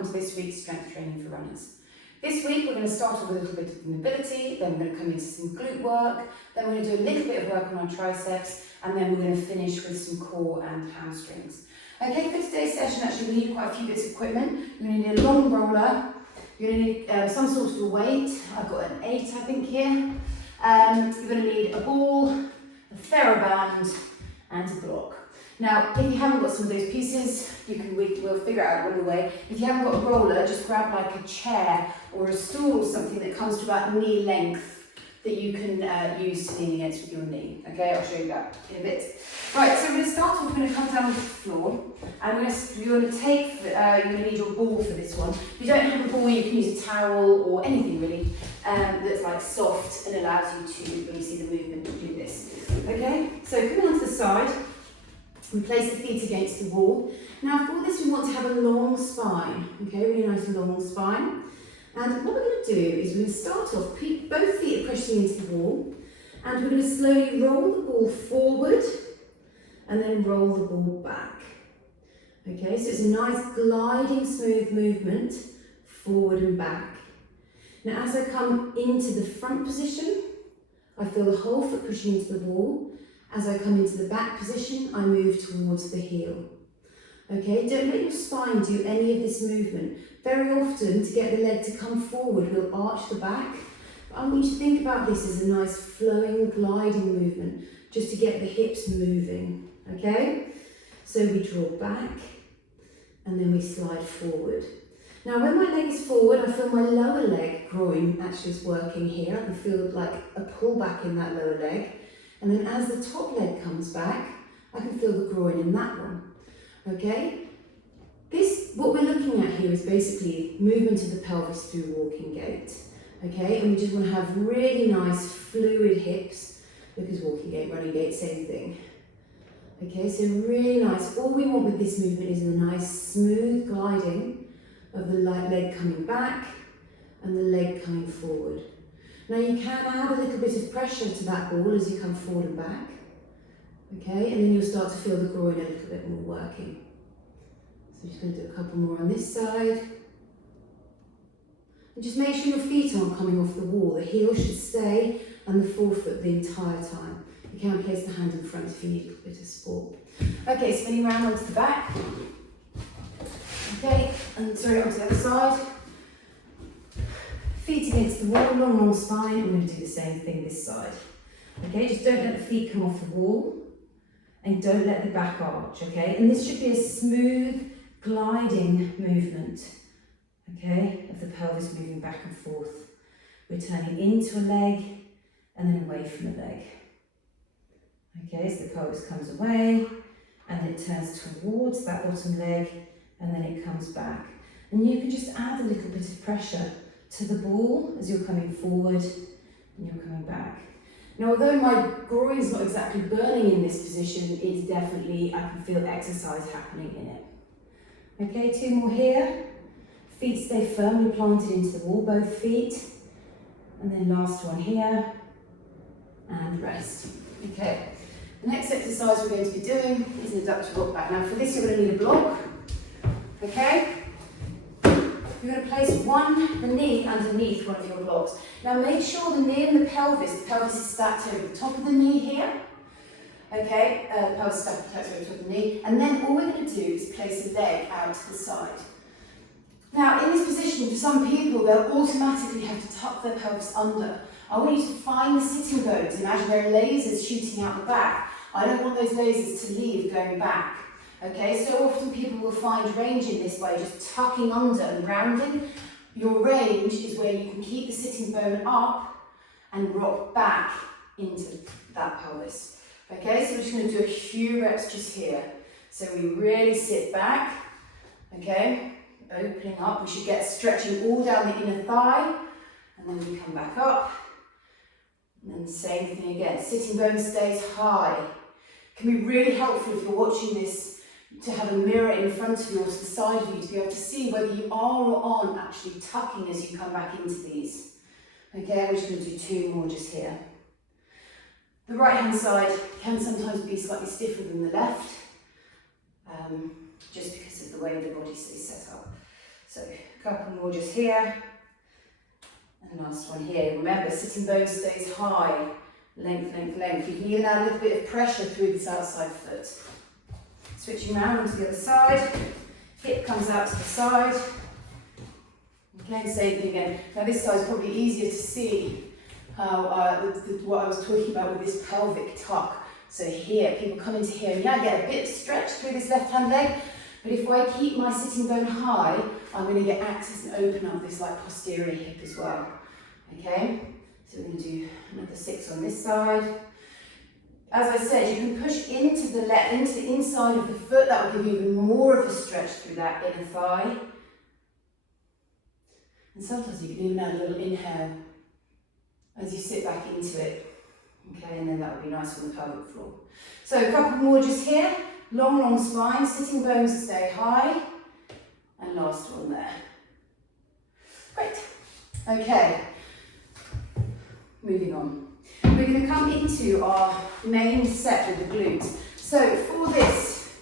welcome to this week's strength training for runners. This week we're going to start off with a little bit of mobility, then we're going to come into some glute work, then we're going to do a little bit of work on our triceps, and then we're going to finish with some core and hamstrings. Okay, for today's session actually we need quite a few bits of equipment. You're going to need a long roller, you're going to need some sort of a weight. I've got an 8 I think here. You're going to need a ball, a TheraBand and a block. Now, if you haven't got some of those pieces, we'll figure it out along the way. If you haven't got a roller, just grab like a chair or a stool or something that comes to about knee length that you can use to lean against with your knee. Okay, I'll show you that in a bit. Right, so we're going to start off, we're going to come down to the floor and you're going to need your ball for this one. If you don't have a ball, you can use a towel or anything really that's like soft and allows you to, when you see the movement, do this. Okay, so coming onto the side, we place the feet against the wall. Now for this we want to have a long spine, okay, really nice long spine. And what we're going to do is we're going to start off, both feet are pressing into the wall, and we're going to slowly roll the ball forward and then roll the ball back. Okay, so it's a nice gliding smooth movement, forward and back. Now as I come into the front position, I feel the whole foot pushing into the wall. As I come into the back position, I move towards the heel. Okay, don't let your spine do any of this movement. Very often, to get the leg to come forward, we'll arch the back. But I want you to think about this as a nice flowing, gliding movement, just to get the hips moving. Okay, so we draw back, and then we slide forward. Now, when my leg is forward, I feel my lower leg groin actually is working here. I can feel like a pull back in that lower leg. And then as the top leg comes back, I can feel the groin in that one, okay? What we're looking at here is basically movement of the pelvis through walking gait, okay? And we just want to have really nice fluid hips, because walking gait, running gait, same thing. Okay, so really nice. All we want with this movement is a nice smooth gliding of the leg coming back and the leg coming forward. Now you can add a little bit of pressure to that ball as you come forward and back, okay, and then you'll start to feel the groin a little bit more working. So I'm just going to do a couple more on this side. And just make sure your feet aren't coming off the wall. The heel should stay and the forefoot the entire time. You can place the hand in front if you need a little bit of support. Okay, spinning round onto the back. Okay, and sorry, onto the other side. Feet against the wall, long spine, and we're going to do the same thing this side. Okay, just don't let the feet come off the wall and don't let the back arch, okay? And this should be a smooth, gliding movement, okay, of the pelvis moving back and forth. We're turning into a leg and then away from the leg. Okay, so the pelvis comes away and then it turns towards that bottom leg and then it comes back. And you can just add a little bit of pressure to the ball as you're coming forward and you're coming back. Now, although my groin's not exactly burning in this position, it's definitely, I can feel exercise happening in it. Okay, 2 more here. Feet stay firmly planted into the wall, both feet. And then last one here, and rest. Okay, the next exercise we're going to be doing is an adductor walk back. Now for this you're going to need a block, okay? You're going to place the knee underneath one of your blocks. Now make sure the knee and the pelvis is stacked over the top of the knee here. Okay, the pelvis is stacked over the top of the knee. And then all we're going to do is place the leg out to the side. Now in this position, for some people, they'll automatically have to tuck their pelvis under. I want you to find the sitting bones. Imagine there are lasers shooting out the back. I don't want those lasers to leave going back. Okay, so often people will find range in this way, just tucking under and rounding. Your range is where you can keep the sitting bone up and rock back into that pelvis. Okay, so we're just going to do a few reps just here. So we really sit back, okay, opening up. We should get stretching all down the inner thigh, and then we come back up. And then the same thing again, sitting bone stays high. It can be really helpful if you're watching this to have a mirror in front of you or to the side of you to be able to see whether you are or aren't actually tucking as you come back into these. Okay, we're just going to do 2 more just here. The right hand side can sometimes be slightly stiffer than the left, just because of the way the body is set up. So a couple more just here. And last one here. Remember, sitting bone stays high. Length, length, length. You can even add a little bit of pressure through this outside foot. Switching around onto the other side. Hip comes out to the side. Okay, same thing again. Now this side is probably easier to see how what I was talking about with this pelvic tuck. So here, people come into here, and yeah, I get a bit of stretch through this left-hand leg, but if I keep my sitting bone high, I'm going to get access and open up this like posterior hip as well. Okay, so we're going to do another 6 on this side. As I said, you can push into the left, into the inside of the foot. That will give you even more of a stretch through that inner thigh. And sometimes you can even add a little inhale as you sit back into it. Okay, and then that would be nice on the pelvic floor. So a couple more just here. Long, long spine, sitting bones stay high. And last one there. Great. Okay, moving on. We're going to come into our main set with the glutes. So for this,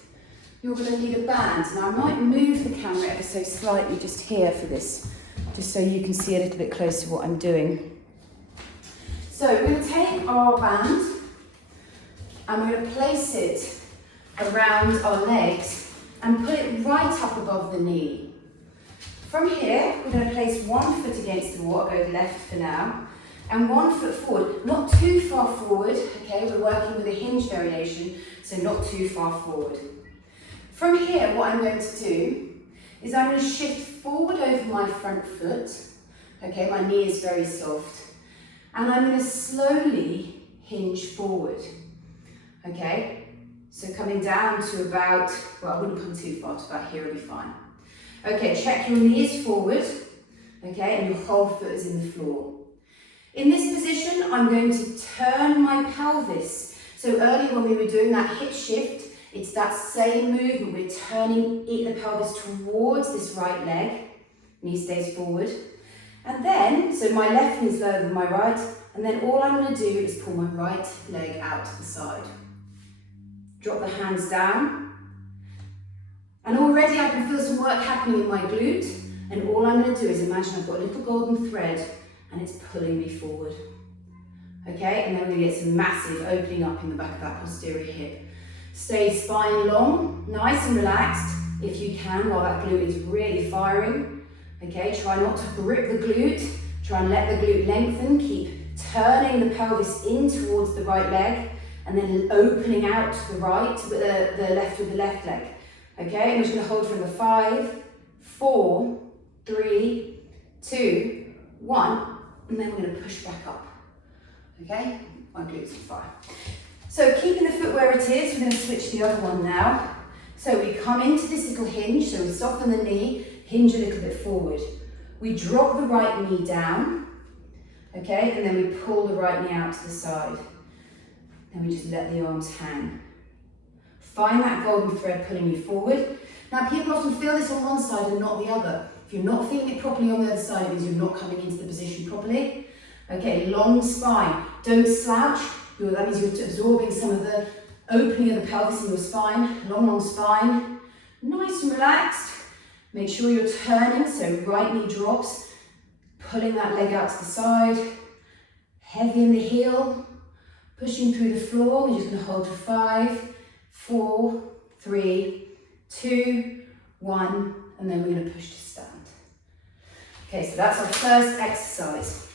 you're going to need a band. Now I might move the camera ever so slightly just here for this, just so you can see a little bit closer what I'm doing. So we're going to take our band and we're going to place it around our legs and put it right up above the knee. From here, we're going to place one foot against the wall. I'll go left for now. And one foot forward, not too far forward, okay, we're working with a hinge variation, so not too far forward. From here, what I'm going to do is I'm going to shift forward over my front foot, okay, my knee is very soft, and I'm going to slowly hinge forward, okay, so coming down to about, well, I wouldn't come too far, to about here will be fine. Okay, check your knee is forward, okay, and your whole foot is in the floor. In this position, I'm going to turn my pelvis. So earlier when we were doing that hip shift, it's that same movement. We're turning the pelvis towards this right leg. Knee stays forward. And then, so my left knee is lower than my right. And then all I'm going to do is pull my right leg out to the side. Drop the hands down. And already I can feel some work happening in my glute. And all I'm going to do is imagine I've got a little golden thread and it's pulling me forward. Okay, and then we're going to get some massive opening up in the back of that posterior hip. Stay spine long, nice and relaxed if you can while that glute is really firing. Okay, try not to grip the glute, try and let the glute lengthen, keep turning the pelvis in towards the right leg and then opening out to the right, with the left with the left leg. Okay, and we're just going to hold for the 5, 4, 3, 2, 1. And then we're going to push back up, okay? My glutes are fine. So keeping the foot where it is, we're going to switch the other one now. So we come into this little hinge, so we soften the knee, hinge a little bit forward. We drop the right knee down, okay? And then we pull the right knee out to the side. Then we just let the arms hang. Find that golden thread pulling you forward. Now people often feel this on one side and not the other. If you're not feeling it properly on the other side, it means you're not coming into the position properly. Okay, long spine. Don't slouch. That means you're absorbing some of the opening of the pelvis in your spine. Long, long spine. Nice and relaxed. Make sure you're turning, so right knee drops. Pulling that leg out to the side. Heavy in the heel. Pushing through the floor. You're just going to hold for 5, 4, 3, 2, 1. And then we're going to push to stand. Okay, so that's our first exercise.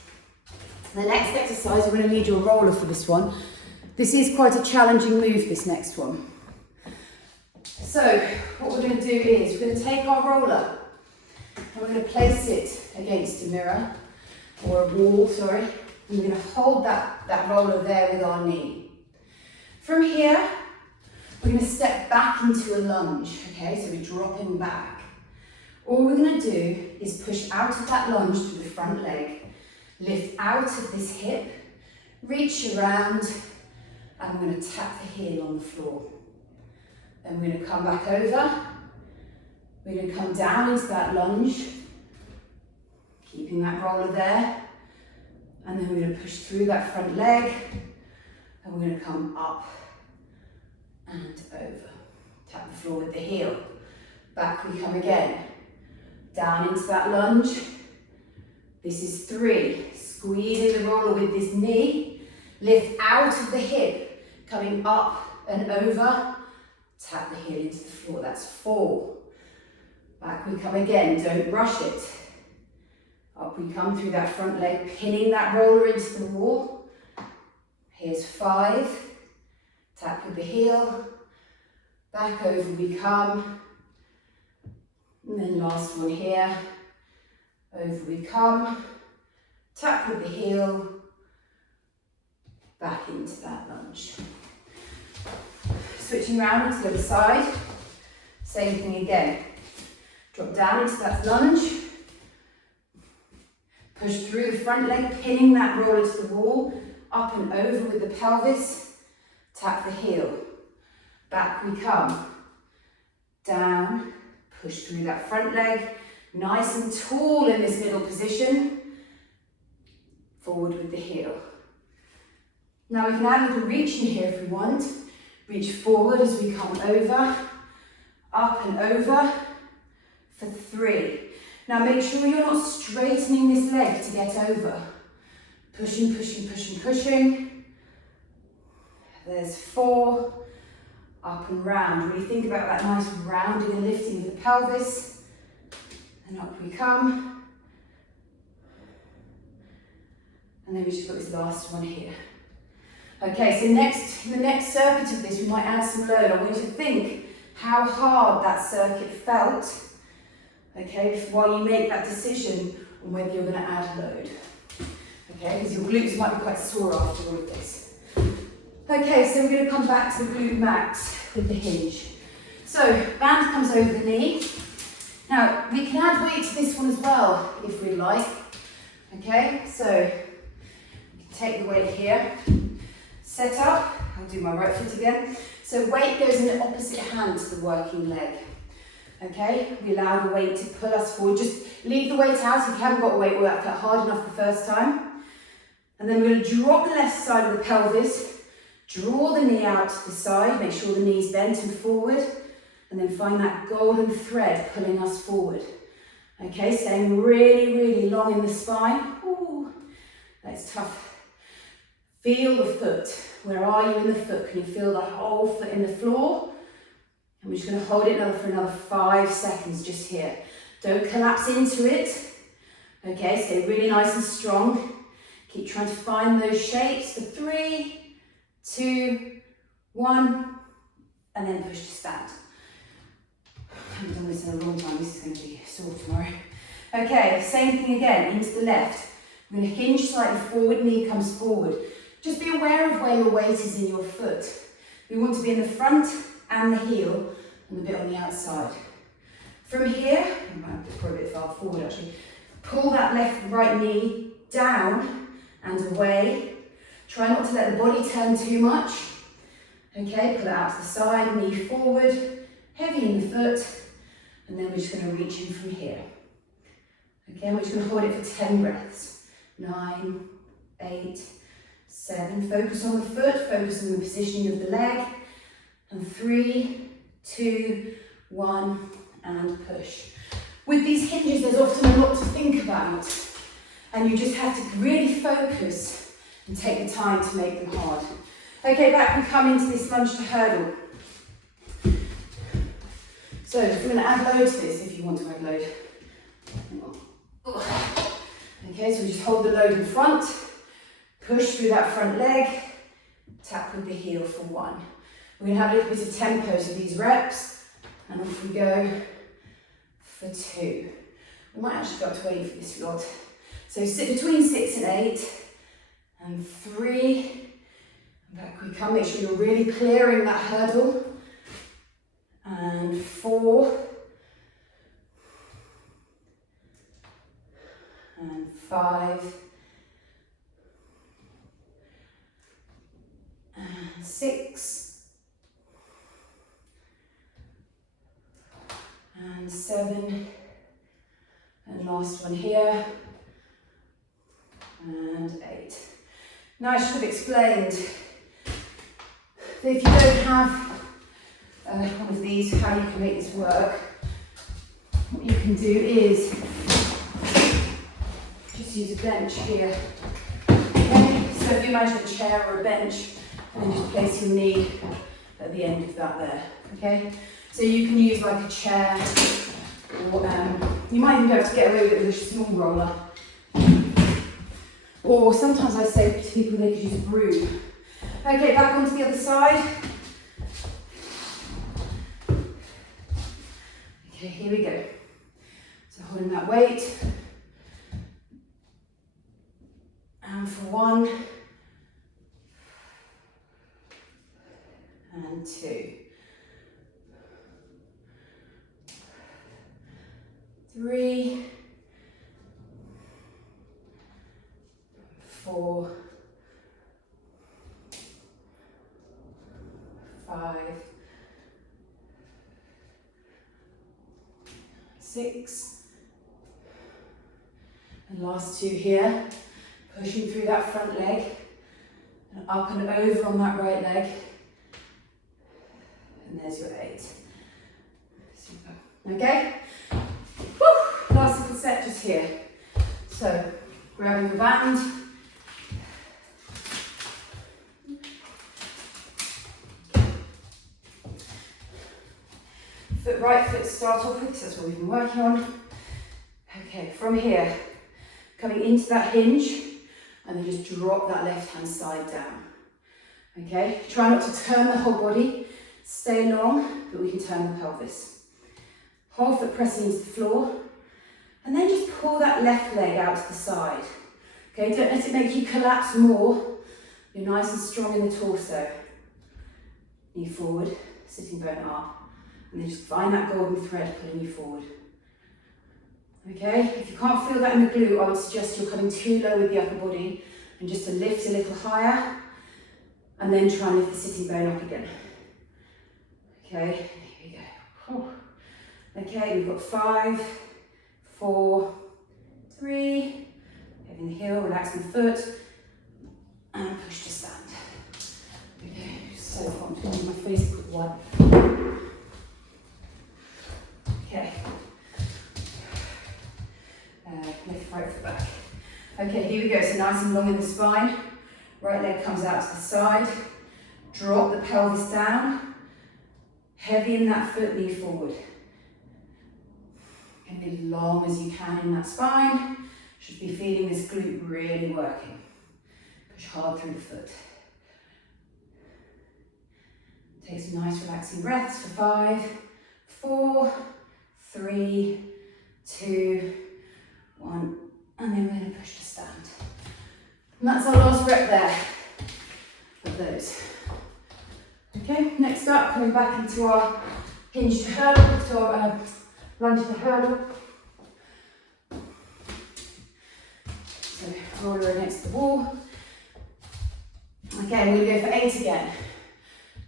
The next exercise, we're going to need your roller for this one. This is quite a challenging move, this next one. So, what we're going to do is, we're going to take our roller and we're going to place it against a mirror, or a wall, sorry, and we're going to hold that roller there with our knee. From here, we're going to step back into a lunge, okay, so we're dropping back. All we're going to do is push out of that lunge through the front leg, lift out of this hip, reach around, and we're going to tap the heel on the floor. Then we're going to come back over, we're going to come down into that lunge, keeping that roller there, and then we're going to push through that front leg, and we're going to come up and over. Tap the floor with the heel. Back we come again. Down into that lunge. This is 3. Squeezing the roller with this knee. Lift out of the hip, coming up and over. Tap the heel into the floor. That's 4. Back we come again. Don't rush it. Up we come through that front leg, pinning that roller into the wall. Here's 5. Tap with the heel. Back over we come. And then last one here. Over we come. Tap with the heel. Back into that lunge. Switching around to the other side. Same thing again. Drop down into that lunge. Push through the front leg, pinning that roller to the wall. Up and over with the pelvis. Tap the heel. Back we come. Down. Push through that front leg. Nice and tall in this middle position. Forward with the heel. Now we can add a little reach in here if we want. Reach forward as we come over. Up and over for 3. Now make sure you're not straightening this leg to get over. Pushing, pushing, pushing, pushing. There's 4. Up and round. Really think about that nice rounding and lifting of the pelvis. And up we come. And then we just got this last one here. Okay, so in the next circuit of this, we might add some load. I want you to think how hard that circuit felt, okay, while you make that decision on whether you're going to add load. Okay, because your glutes might be quite sore after all of this. Okay, so we're going to come back to the glute max with the hinge. So, band comes over the knee. Now, we can add weight to this one as well, if we like. Okay, so, you can take the weight here. Set up, I'll do my right foot again. So weight goes in the opposite hand to the working leg. Okay, we allow the weight to pull us forward. Just leave the weight out if you haven't got weight work out hard enough the first time. And then we're going to drop the left side of the pelvis, draw the knee out to the side, make sure the knee's bent and forward, and then find that golden thread pulling us forward. Okay, staying really, really long in the spine. Ooh, that's tough. Feel the foot. Where are you in the foot? Can you feel the whole foot in the floor? And we're just going to hold it for another 5 seconds just here. Don't collapse into it. Okay, stay really nice and strong. Keep trying to find those shapes for 3, 2, 1, and then push to stand. I haven't done this in a long time. This is going to be sore tomorrow. Okay, same thing again, into the left. We're going to hinge slightly forward, knee comes forward. Just be aware of where your weight is in your foot. We want to be in the front and the heel and the bit on the outside. From here, I might put a bit far forward actually, pull that left right knee down and away. Try not to let the body turn too much. Okay, pull it out to the side, knee forward, heavy in the foot, and then we're just going to reach in from here. Okay, we're just going to hold it for 10 breaths. 9, 8, 7, focus on the foot, focus on the positioning of the leg, and 3, 2, 1, and push. With these hinges, there's often a lot to think about, and you just have to really focus and take the time to make them hard. Okay, back we come into this lunge to hurdle. So we're going to add load to this if you want to add load. Okay, so we just hold the load in front. Push through that front leg, tap with the heel for 1. We're going to have a little bit of tempo to these reps, and off we go for 2. We might actually go up to 8 for this lot. So sit between 6 and 8, and 3, and back we come. Make sure you're really clearing that hurdle, and 4, and 5, and 6, and 7, and last one here, and 8. Now I should have explained that if you don't have one of these, how you can make this work. what you can do is just use a bench here. Okay, so if you imagine a chair or a bench, and then just place your knee at the end of that there. Okay, so you can use like a chair, or you might even be able to get away with it with a small roller. Or sometimes I say to people they could use a broom. Okay, back onto the other side. Okay, here we go. So holding that weight. And for 1, and 2, 3, 4, 5, 6, and last 2 here. Pushing through that front leg, and up and over on that right leg. And there's your 8. Super. Okay? Woo! Last little set just here. So, grabbing the band. Right foot to start off with, because that's what we've been working on. Okay, from here, coming into that hinge, and then just drop that left hand side down. Okay, try not to turn the whole body, stay long, but we can turn the pelvis. Whole foot pressing into the floor, and then just pull that left leg out to the side. Okay, don't let it make you collapse more. You're nice and strong in the torso. Knee forward, sitting bone up, and then just find that golden thread pulling you forward. Okay, if you can't feel that in the glute, I would suggest you're coming too low with the upper body and just to lift a little higher and then try and lift the sitting bone up again. Okay, here we go. Okay, we've got 5, 4, 3, having the heel, relaxing the foot, and push to stand. Okay, so hot, I'm going to do my face a quick one. Okay. Lift right foot back. Okay, here we go. So nice and long in the spine. Right leg comes out to the side. Drop the pelvis down. Heavy in that foot, knee forward. Get as long as you can in that spine. Should be feeling this glute really working. Push hard through the foot. Take some nice relaxing breaths for 5, 4, 3, 2, 1, and then we're going to push to stand. And that's our last rep there of those. Okay, next up, coming back into our hinge to hurdle, to our lunge to hurdle. So roller against the wall. Okay, we're going to go for 8 again.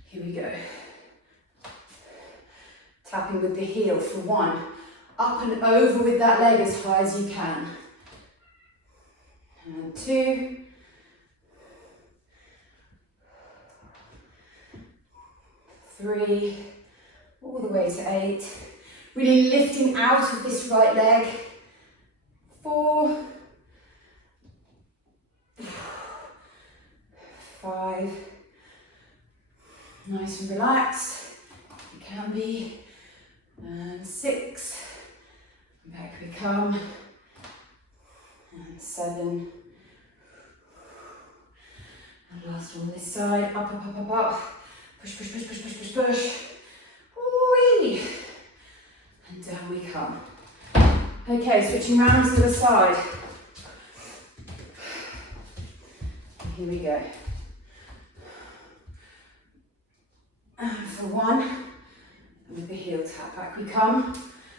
Here we go. Tapping with the heel for 1. Up and over with that leg as high as you can. And 2. 3. All the way to 8. Really lifting out of this right leg. 4. 5. Nice and relaxed. You can be. And 6. Back we come. And 7. And last one this side. Up, up, up, up, up. Push, push, push, push, push, push, push. Whee! And down we come. Okay, switching round to the side. Here we go. And for 1, with the heel tap, back we come.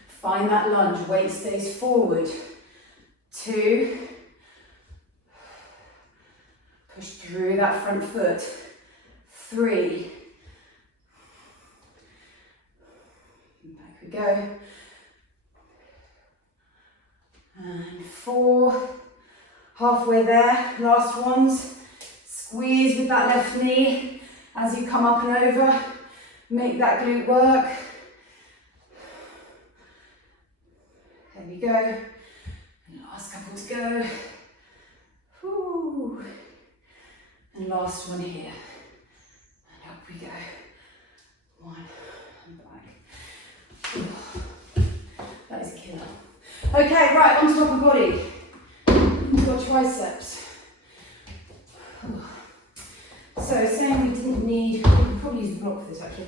Find that lunge, weight stays forward. 2. Push through that front foot. 3. And back we go. And 4. Halfway there, last ones. Squeeze with that left knee as you come up and over. Make that glute work. There we go. And last couple to go. Whew. And last one here. And up we go. One and back. That is a killer. Okay, right, onto upper body. Into our triceps. So saying we didn't need, we could probably use the block for this actually.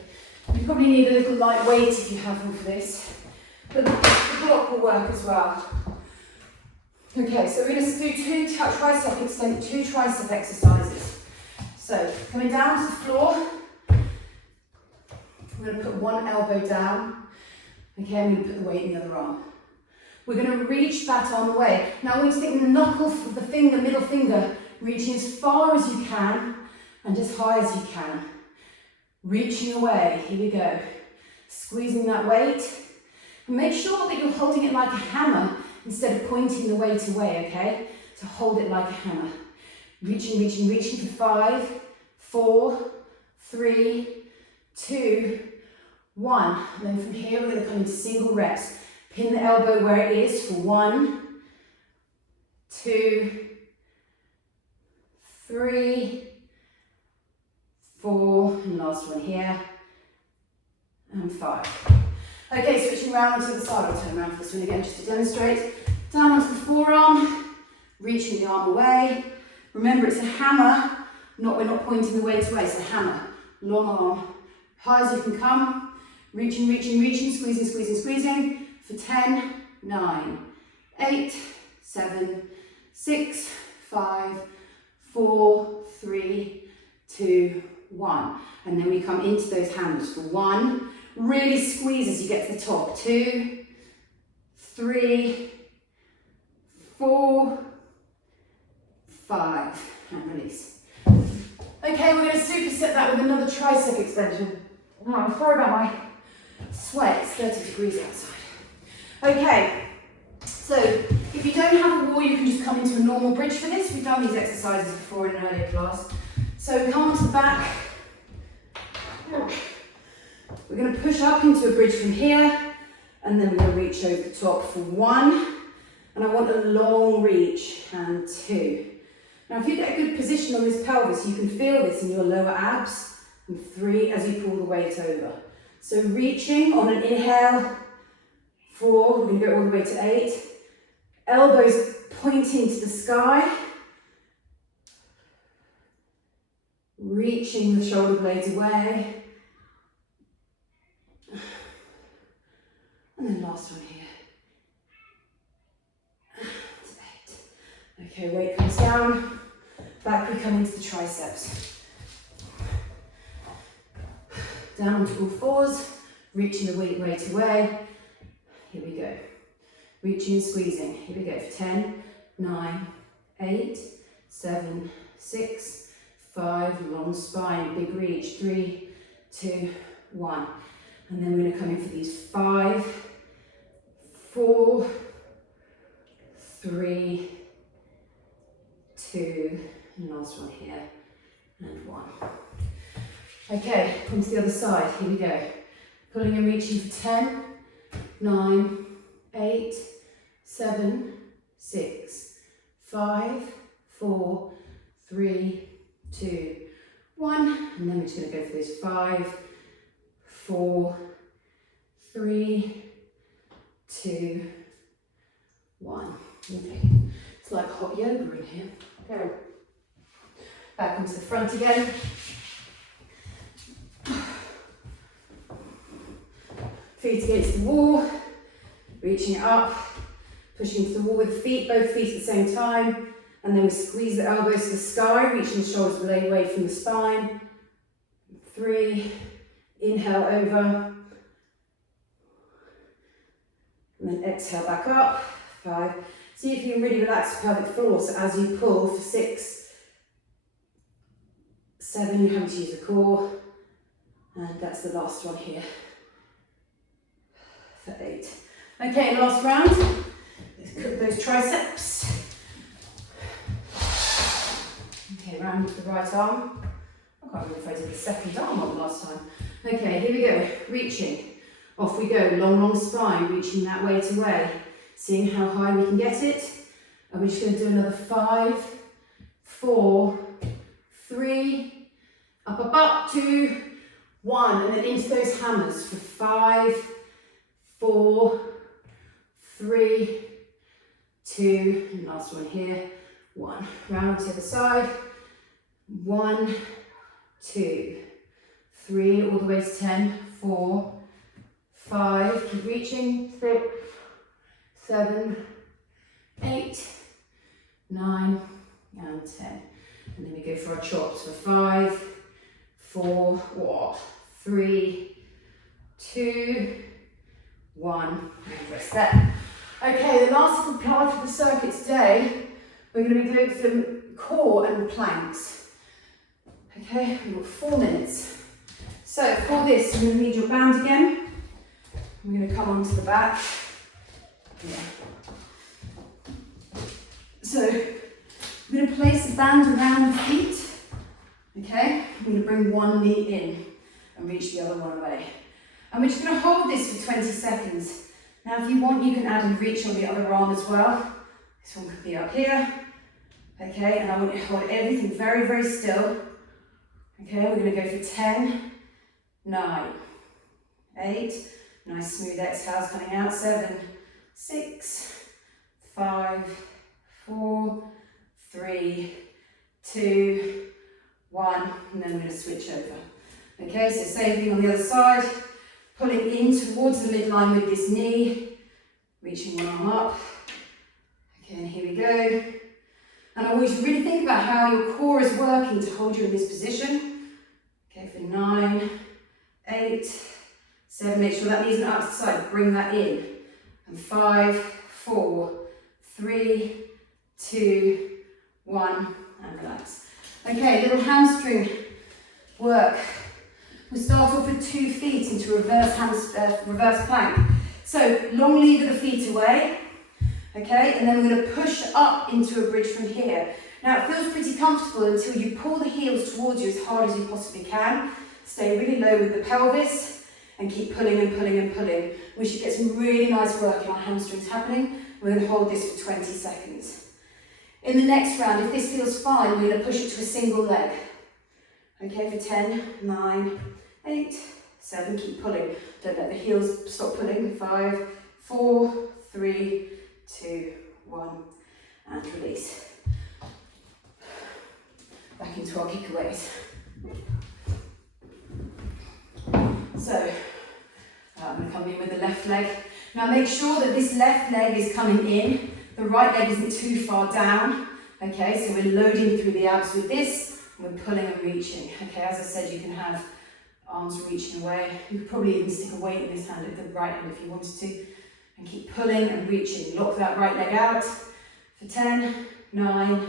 You probably need a little light weight if you have one for this. But the block will work as well. Okay, so we're going to do two tricep exercises. So coming down to the floor, we're going to put one elbow down. Okay, I'm going to put the weight in the other arm. We're going to reach that arm away. Now I want you to think the knuckle of the finger, middle finger, reaching as far as you can and as high as you can. Reaching away, here we go. Squeezing that weight. And make sure that you're holding it like a hammer instead of pointing the weight away, okay? So hold it like a hammer. Reaching, reaching, reaching for 5, 4, 3, 2, 1. And then from here we're going to come into single reps. Pin the elbow where it is for 1, 2, 3, 4, and last one here, and 5. Okay, switching around onto the side. I'll turn around for this one again just to demonstrate. Down onto the forearm, reaching the arm away. Remember, it's a hammer, we're not pointing the weight away, it's a hammer. Long arm, high as you can come. Reaching, reaching, reaching, squeezing, squeezing, squeezing. For 10, 9, 8, 7, 6, 5, 4, 3, 2, 1. And then we come into those hammers for 1. Really squeeze as you get to the top. 2, 3, 4, 5. And release. Okay, we're going to superset that with another tricep extension. Oh, I'm sorry about my sweat. It's 30 degrees outside. Okay, so if you don't have a wall, you can just come into a normal bridge for this. We've done these exercises before in an earlier class. So come onto the back. We're going to push up into a bridge from here, and then we're going to reach over the top for 1. And I want a long reach, and 2. Now if you get a good position on this pelvis, you can feel this in your lower abs, and 3 as you pull the weight over. So reaching on an inhale, 4, we're going to go all the way to 8. Elbows pointing to the sky. Reaching the shoulder blades away. And then last one here. To 8. Okay, weight comes down. Back we come into the triceps. Down onto all fours. Reaching the weight away. Here we go. Reaching and squeezing. Here we go for 10, 9, 8, 7, 6, 5, long spine, big reach, 3, 2, 1. And then we're going to come in for these 5, 4, 3, 2, and last one here, and 1. Okay, onto the other side. Here we go. Pulling and reaching for 10, 9, 8, 7, 6, 5, 4, 3, 2, 1. And then we're just going to go for those 5, 4, 3, 2, 1. Okay, it's like hot yoga in here. Okay. Back onto the front again. Feet against the wall, reaching it up, pushing to the wall with the feet, both feet at the same time, and then we squeeze the elbows to the sky, reaching the shoulders away from the spine. 3, inhale over, and then exhale back up. 5. See if you can really relax the pelvic floor, so as you pull for 6, 7, you're having to use the core, and that's the last one here. For 8. Okay, last round. Let's cook those triceps. Okay, round with the right arm. I can't remember if I did the second arm on last time. Okay, here we go. Reaching. Off we go. Long, long spine, reaching that weight away. seeing how high we can get it. And we're just going to do another 5, 4, 3, up, 2, 1, and then into those hammers for 5, 4, 3, 2, and last one here, 1. Round to the other side, 1, 2, 3, all the way to 10, 4, 5, keep reaching, 6, 7, 8, 9, and 10. And then we go for our chops for 5, 4, 3, 2, 1, and rest there. Okay, the last little part of the circuit today, we're going to be doing some core and planks. Okay, we've got 4 minutes. So for this, you're going to need your band again. I'm going to come onto the back. Yeah. So I'm going to place the band around the feet. Okay, I'm going to bring one knee in and reach the other one away. And we're just going to hold this for 20 seconds. Now if you want, you can add and reach on the other arm as well. This one could be up here. Okay, and I want you to hold everything very, very still. Okay, we're going to go for 10, 9, 8, nice smooth exhales coming out, 7, 6, 5, 4, 3, 2, 1, and then we're going to switch over. Okay, so same thing on the other side, pulling in towards the midline with this knee, reaching one arm up. Okay, and here we go. And I want you to really think about how your core is working to hold you in this position. Okay, for 9, 8, 7, make sure that knee's not out to the side, bring that in. And 5, 4, 3, 2, 1, and relax. Okay, little hamstring work. We'll start off with 2 feet into reverse plank. So long lever the feet away, okay, and then we're going to push up into a bridge from here. Now it feels pretty comfortable until you pull the heels towards you as hard as you possibly can. Stay really low with the pelvis and keep pulling and pulling and pulling. We should get some really nice work in our hamstrings happening. We're going to hold this for 20 seconds. In the next round, if this feels fine, we're going to push it to a single leg. Okay, for 10, 9, 8, 7, keep pulling. Don't let the heels stop pulling. 5, 4, 3, 2, 1, and release. Back into our kickaways. So, I'm going to come in with the left leg. Now make sure that this left leg is coming in. The right leg isn't too far down. Okay, so we're loading through the abs with this. And we're pulling and reaching. Okay, as I said, you can have arms reaching away. You could probably even stick a weight in this hand at the right hand if you wanted to. And keep pulling and reaching. Lock that right leg out for 10, 9,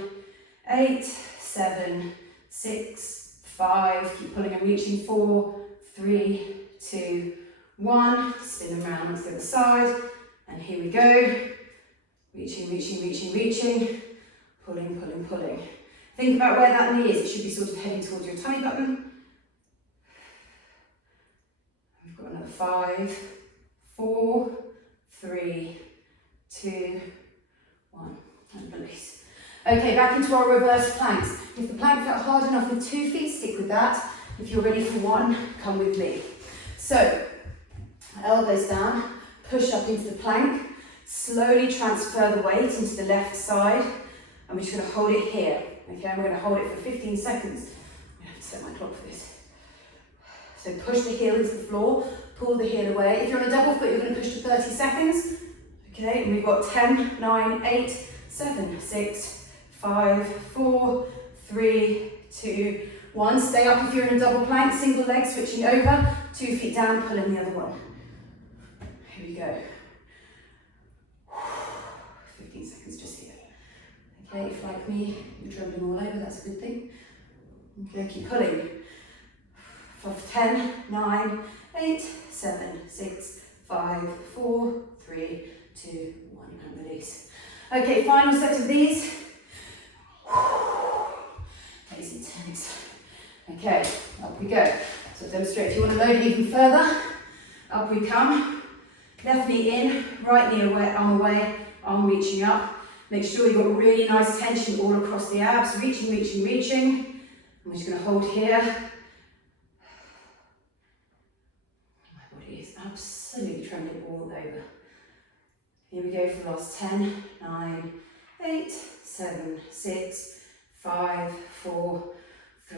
8, 7, 6, 5. Keep pulling and reaching. 4, 3, 2, 1. Spin around onto the other side. And here we go. Reaching, reaching, reaching, reaching. Pulling, pulling, pulling. Think about where that knee is. It should be sort of heading towards your tummy button. We've got another 5, 4, 3, 2, 1, and release. Okay, back into our reverse planks. If the plank felt hard enough with 2 feet, stick with that. If you're ready for 1, come with me. So, elbows down, push up into the plank, slowly transfer the weight into the left side, and we're just going to hold it here. Okay, and we're going to hold it for 15 seconds. I have to set my clock for this. So push the heel into the floor, pull the heel away. If you're on a double foot, you're going to push to 30 seconds. Okay, and we've got 10, 9, 8, 7, 6, 5, 4, 3, 2, 1. Stay up if you're in a double plank, single leg, switching over, 2 feet down, pull in the other one. Here we go. 15 seconds just here. Okay, if like me, you're trembling all over, that's a good thing. Okay, keep pulling. For 10, 9, 8, 7, 6, 5, 4, 3, 2, 1, and release. Okay, final set of these. That is intense. Okay, up we go. So demonstrate if you want to load it even further. Up we come. Left knee in, right knee away, arm reaching up. Make sure you've got really nice tension all across the abs, reaching, reaching, reaching. I'm just going to hold here. My body is absolutely trembling all over. Here we go for the last 10, 9, 8, 7, 6, 5, 4,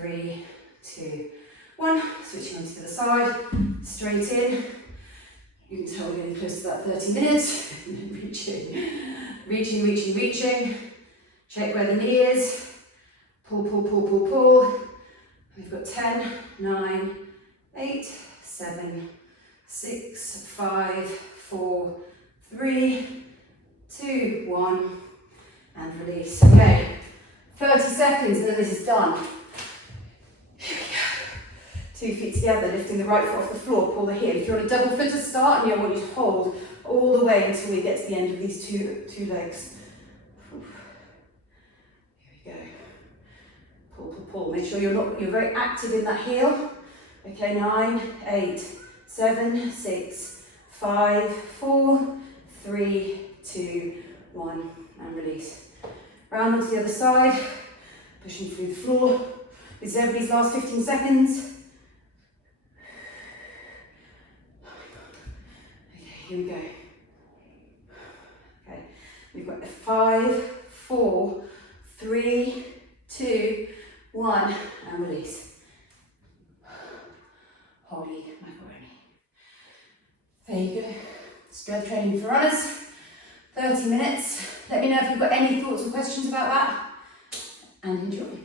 3, 2, 1. Switching on to the other side, straight in. You can tell we're getting close to that 30 minutes. Reaching, reaching, reaching, reaching. Check where the knee is. Pull, pull, pull, pull, pull. We've got 10, 9, 8, 7, 6, 5, 4, 3, 2, 1, and release. Okay, 30 seconds and then this is done. Here we go. 2 feet together, lifting the right foot off the floor, pull the heel. If you're on a double foot to start, and I want you to hold all the way until we get to the end of these two legs. Here we go. Pull, pull, pull. Make sure you're very active in that heel. Okay, 9, 8, 7, 6, 5, 4, 3, 2, 1, and release. Round onto the other side, pushing through the floor. This is everybody's last 15 seconds. Okay, here we go. Okay, we've got 5, 4, 3, 2, 1, and release. Holy macaroni. There you go. Strength training for runners. 30 minutes. Let me know if you've got any thoughts or questions about that, and enjoy.